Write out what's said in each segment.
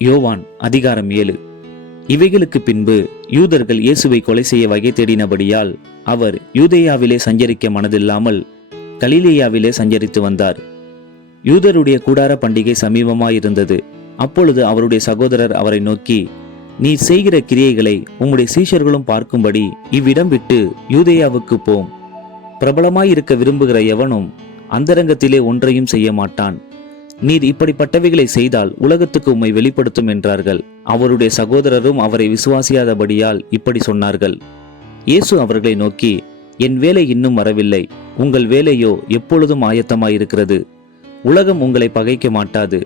யோவான் அதிகாரம் 7. இவைகளுக்கு பின்பு யூதர்கள் இயேசுவை கொலை செய்ய வகை தேடினபடியால் அவர் யூதேயாவிலே சஞ்சரிக்க மனதில்லாமல் கலிலேயாவிலே சஞ்சரித்து வந்தார். யூதருடைய கூடார பண்டிகை சமீபமாயிருந்தது. அப்பொழுது அவருடைய சகோதரர் அவரை நோக்கி, நீர் செய்கிற கிரியைகளை உம்முடைய சீஷர்களும் பார்க்கும்படி இவ்விடம் விட்டு யூதேயாவுக்கு போம். பிரபலமாயிருக்க விரும்புகிற எவனும் அந்தரங்கத்திலே ஒன்றையும் செய்ய மாட்டான். நீர் இப்படிப்பட்டவைகளை செய்தால் உலகத்துக்கு உம்மை வெளிப்படுத்தும் என்றார்கள். அவருடைய சகோதரரும் அவரை விசுவாசியாதபடியால் இப்படி சொன்னார்கள். இயேசு அவர்களை நோக்கி, என் வேலை இன்னும் வரவில்லை, உங்கள் வேலையோ எப்பொழுதும் ஆயத்தமாயிருக்கிறது. உலகம் உங்களை பகைக்க மாட்டாது.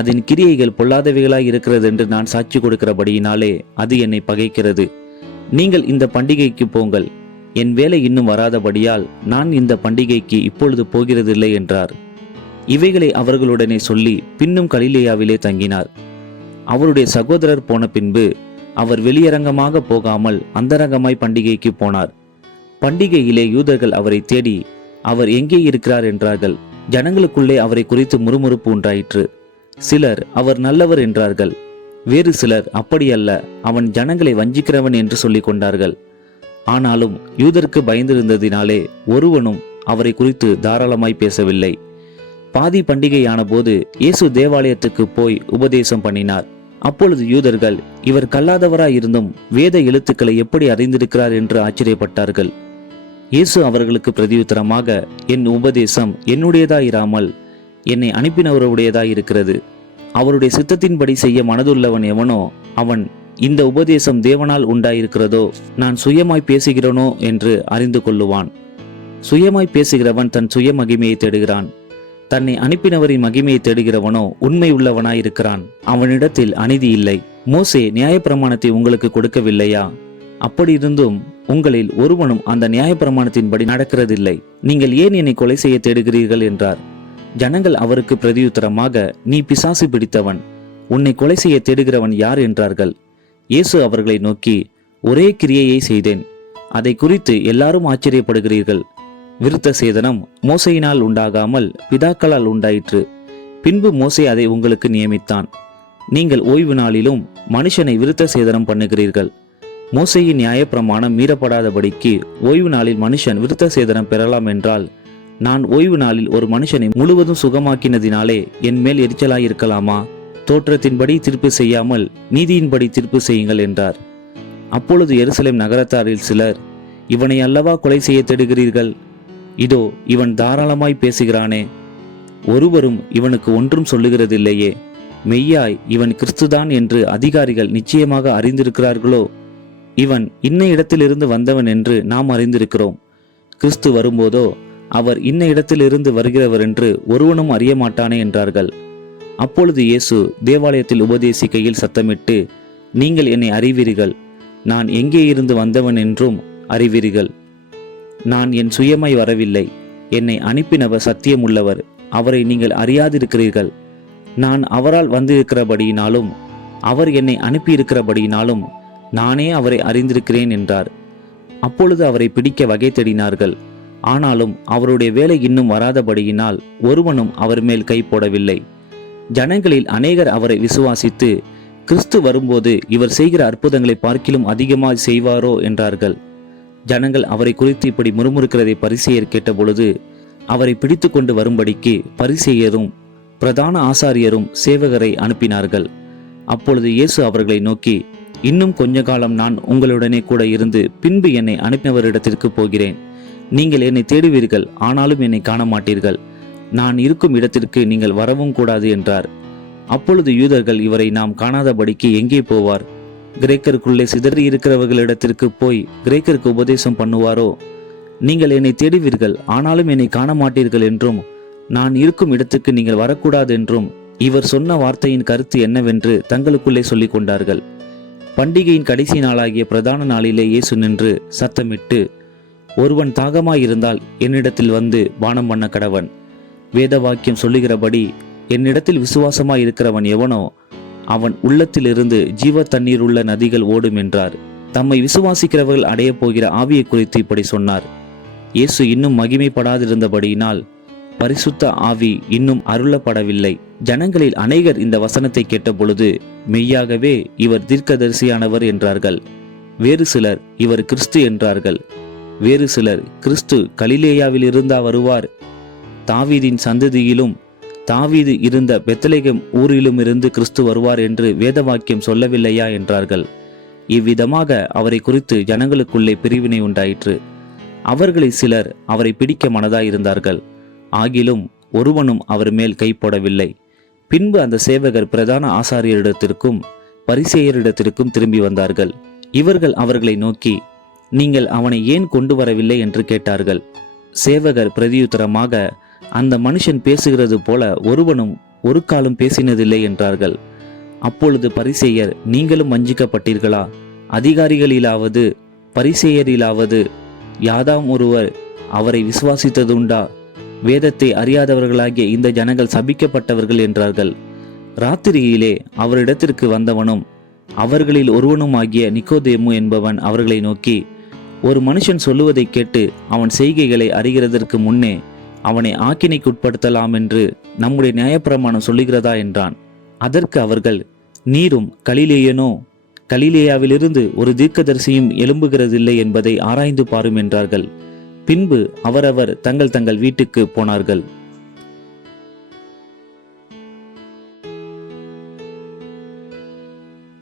அதன் கிரியைகள் பொல்லாதவைகளாய் இருக்கிறது என்று நான் சாட்சி கொடுக்கிறபடியினாலே அது என்னை பகைக்கிறது. நீங்கள் இந்த பண்டிகைக்கு போங்கள். என் வேலை இன்னும் வராதபடியால் நான் இந்த பண்டிகைக்கு இப்பொழுது போகிறதில்லை என்றார். இவைகளை அவர்களுடனே சொல்லி பின்னும் கலிலேயாவிலே தங்கினார். அவருடைய சகோதரர் போன பின்பு அவர் வெளியரங்கமாக போகாமல் அந்தரங்கமாய் பண்டிகைக்கு போனார். பண்டிகையிலே யூதர்கள் அவரை தேடி அவர் எங்கே இருக்கிறார் என்றார்கள். ஜனங்களுக்குள்ளே அவரை குறித்து முறுமுறுப்பு உண்டாயிற்று. சிலர் அவர் நல்லவர் என்றார்கள். வேறு சிலர் அப்படியல்ல, அவன் ஜனங்களை வஞ்சிக்கிறவன் என்று சொல்லிக் கொண்டார்கள். ஆனாலும் யூதருக்கு பயந்திருந்ததினாலே ஒருவனும் அவரை குறித்து தாராளமாய் பேசவில்லை. பாதி பண்டிகையான போது இயேசு தேவாலயத்துக்கு போய் உபதேசம் பண்ணினார். அப்பொழுது யூதர்கள் இவர் கல்லாதவராயிருந்தும் வேத எழுத்துக்களை எப்படி அறிந்திருக்கிறார் என்று ஆச்சரியப்பட்டார்கள். இயேசு அவர்களுக்கு பிரதியுத்தரமாக, என் உபதேசம் என்னுடையதாயிராமல் என்னை அனுப்பினவருடையதாயிருக்கிறது. அவருடைய சித்தத்தின்படி செய்ய மனதுள்ளவன் எவனோ அவன் இந்த உபதேசம் தேவனால் உண்டாயிருக்கிறதோ நான் சுயமாய் பேசுகிறனோ என்று அறிந்து கொள்ளுவான். சுயமாய் பேசுகிறவன் தன் சுய மகிமையை தேடுகிறான். தன்னை அனுப்பினவரின் மகிமையை தேடுகிறவனோ உண்மை உள்ளவனாயிருக்கிறான். அவனிடத்தில் அநீதி இல்லை. மோசே நியாயப்பிரமாணத்தை உங்களுக்கு கொடுக்கவில்லையா? அப்படி இருந்தும் உங்களில் ஒருவனும் அந்த நியாயப்பிரமாணத்தின்படி நடக்கிறதில்லை. நீங்கள் ஏன் என்னை கொலை செய்ய தேடுகிறீர்கள் என்றார். ஜனங்கள் அவருக்கு பிரதியுத்தரமாக, நீ பிசாசு பிடித்தவன், உன்னை கொலை செய்ய தேடுகிறவன் யார் என்றார்கள். இயேசு அவர்களை நோக்கி, ஒரே கிரியையை செய்தேன், அதை குறித்து எல்லாரும் ஆச்சரியப்படுகிறீர்கள். விருத்த சேதனம் மோசையினால் உண்டாகாமல் பிதாக்களால் உண்டாயிற்று. பின்பு மோசே அதை உங்களுக்கு நியமித்தான். நீங்கள் ஓய்வு நாளிலும் மனுஷனை விருத்த சேதனம் பண்ணுகிறீர்கள். மோசையின் நியாயப்பிரமாணம் மீறப்படாதபடிக்கு ஓய்வு நாளில் மனுஷன் விருத்த சேதனம் பெறலாம் என்றால், நான் ஓய்வு நாளில் ஒரு மனுஷனை முழுவதும் சுகமாக்கினதினாலே என் மேல் எரிச்சலாயிருக்கலாமா? தோற்றத்தின்படி தீர்ப்பு செய்யாமல் நீதியின்படி தீர்ப்பு செய்யுங்கள் என்றார். அப்பொழுது எருசலேம் நகரத்தாரில் சிலர், இவனை அல்லவா கொலை செய்ய தேடுகிறீர்கள்? இதோ இவன் தாராளமாய் பேசுகிறானே, ஒருவரும் இவனுக்கு ஒன்றும் சொல்லுகிறதில்லையே. மெய்யாய் இவன் கிறிஸ்துதான் என்று அதிகாரிகள் நிச்சயமாக அறிந்திருக்கிறார்களோ? இவன் இன்ன இடத்திலிருந்து வந்தவன் என்று நாம் அறிந்திருக்கிறோம். கிறிஸ்து வரும்போதோ அவர் இன்ன இடத்திலிருந்து வருகிறவர் என்று ஒருவனும் அறிய மாட்டானே என்றார்கள். அப்பொழுது இயேசு தேவாலயத்தில் உபதேசிக்கையில் சத்தமிட்டு, நீங்கள் என்னை அறிவீர்கள், நான் எங்கே இருந்து வந்தவன் என்றும் அறிவீர்கள். நான் என் சுயமாய் வரவில்லை, என்னை அனுப்பினவர் சத்தியமுள்ளவர், அவரை நீங்கள் அறியாதிருக்கிறீர்கள். நான் அவரால் வந்திருக்கிறபடியினாலும் அவர் என்னை அனுப்பியிருக்கிறபடியினாலும் நானே அவரை அறிந்திருக்கிறேன் என்றார். அப்பொழுது அவரை பிடிக்க வகை தேடினார்கள். ஆனாலும் அவருடைய வேலை இன்னும் வராதபடியினால் ஒருவனும் அவர் மேல் கை போடவில்லை. ஜனங்களில் அநேகர் அவரை விசுவாசித்து, கிறிஸ்து வரும்போது இவர் செய்கிற அற்புதங்களை பார்க்கிலும் அதிகமாக செய்வாரோ என்றார்கள். ஜனங்கள் அவரை குறித்து இப்படி முறுமுறுக்கிறதை பரிசேயர் கேட்டபொழுது அவரை பிடித்து கொண்டு வரும்படிக்கு பரிசேயரும் பிரதான ஆசாரியரும் சேவகரை அனுப்பினார்கள். அப்பொழுது இயேசு அவர்களை நோக்கி, இன்னும் கொஞ்ச காலம் நான் உங்களுடனே கூட இருந்து பின்பு என்னை அனுப்பினவரிடத்திற்கு போகிறேன். நீங்கள் என்னை தேடுவீர்கள், ஆனாலும் என்னை காண மாட்டீர்கள். நான் இருக்கும் இடத்திற்கு நீங்கள் வரவும் கூடாது என்றார். அப்பொழுது யூதர்கள், இவரை நாம் காணாதபடிக்கு எங்கே போவார்? கிரேக்கருக்குள்ளே சிதறி இருக்கிறவர்களிடத்திற்கு போய் கிரேக்கருக்கு உபதேசம் பண்ணுவாரோ? நீங்கள் என்னை தேடுவீர்கள், ஆனாலும் என்னை காண மாட்டீர்கள் என்றும், நான் இருக்கும் இடத்துக்கு நீங்கள் வரக்கூடாது என்றும் இவர் சொன்ன வார்த்தையின் கருத்து என்னவென்று தங்களுக்குள்ளே சொல்லிக் கொண்டார்கள். பண்டிகையின் கடைசி நாளாகிய பிரதான நாளிலே இயேசு நின்று சத்தமிட்டு, ஒருவன் தாகமாயிருந்தால் என்னிடத்தில் வந்து பானம் பண்ண கடவன். வேத வாக்கியம் சொல்லுகிறபடி என்னிடத்தில் விசுவாசமாய் இருக்கிறவன் எவனோ அவன் உள்ளத்திலிருந்து ஜீவ தண்ணீர் உள்ள நதிகள் ஓடும் என்றார். தம்மை விசுவாசிக்கிறவர்கள் அடைய போகிற ஆவியை குறித்து இப்படி சொன்னார். இயேசு இன்னும் மகிமைப்படாதிருந்தபடியினால் பரிசுத்த ஆவி இன்னும் அருளப்படவில்லை. ஜனங்களில் அநேகர் இந்த வசனத்தை கேட்டபொழுது, மெய்யாகவே இவர் தீர்க்கதரிசியானவர் என்றார்கள். வேறு சிலர், இவர் கிறிஸ்து என்றார்கள். வேறு சிலர், கிறிஸ்து கலிலேயாவில் இருந்தா வருவார்? தாவீதின் சந்ததியிலும் தாவீது இருந்த பெத்லகேம் ஊரிலும் இருந்து கிறிஸ்து வருவார் என்று வேதவாக்கியம் சொல்லவில்லையா என்றார்கள். இவ்விதமாக அவரை குறித்து ஜனங்களுக்குள்ளே பிரிவினை உண்டாயிற்று. அவர்களில் சிலர் அவரை பிடிக்க மனதாயிருந்தார்கள். ஆகிலும் ஒருவனும் அவர் மேல் கை போடவில்லை. பின்பு அந்த சேவகர் பிரதான ஆசாரியரிடத்திற்கும் பரிசேயரிடத்திற்கும் திரும்பி வந்தார்கள். இவர்கள் அவர்களை நோக்கி, நீங்கள் அவனை ஏன் கொண்டு வரவில்லை என்று கேட்டார்கள். சேவகர் பிரதியுத்தரமாக, அந்த மனுஷன் பேசுகிறது போல ஒருவனும் ஒரு காலம் பேசினதில்லை என்றார்கள். அப்பொழுது பரிசேயர், நீங்களும் வஞ்சிக்கப்பட்டீர்களா? அதிகாரிகளிலாவது பரிசேயரிலாவது யாதாம் ஒருவர் அவரை விசுவாசித்ததுண்டா? வேதத்தை அறியாதவர்களாகிய இந்த ஜனங்கள் சபிக்கப்பட்டவர்கள் என்றார்கள். ராத்திரியிலே அவரிடத்திற்கு வந்தவனும் அவர்களில் ஒருவனுமாகிய நிக்கோதேமு என்பவன் அவர்களை நோக்கி, ஒரு மனுஷன் சொல்லுவதை கேட்டு அவன் செய்கைகளை அறிகிறதற்கு முன்னே அவனை ஆக்கினைக்குட்படுத்தலாம் என்று நம்முடைய நியாயப்பிரமாணம் சொல்லுகிறதா என்றான். அதற்கு அவர்கள், நீரும் கலிலேயனோ? கலிலேயாவிலிருந்து ஒரு தீர்க்கதரிசியும் எழும்புகிறதில்லை என்பதை ஆராய்ந்து பாரும் என்றார்கள். பின்பு அவரவர் தங்கள் தங்கள் வீட்டுக்கு போனார்கள்.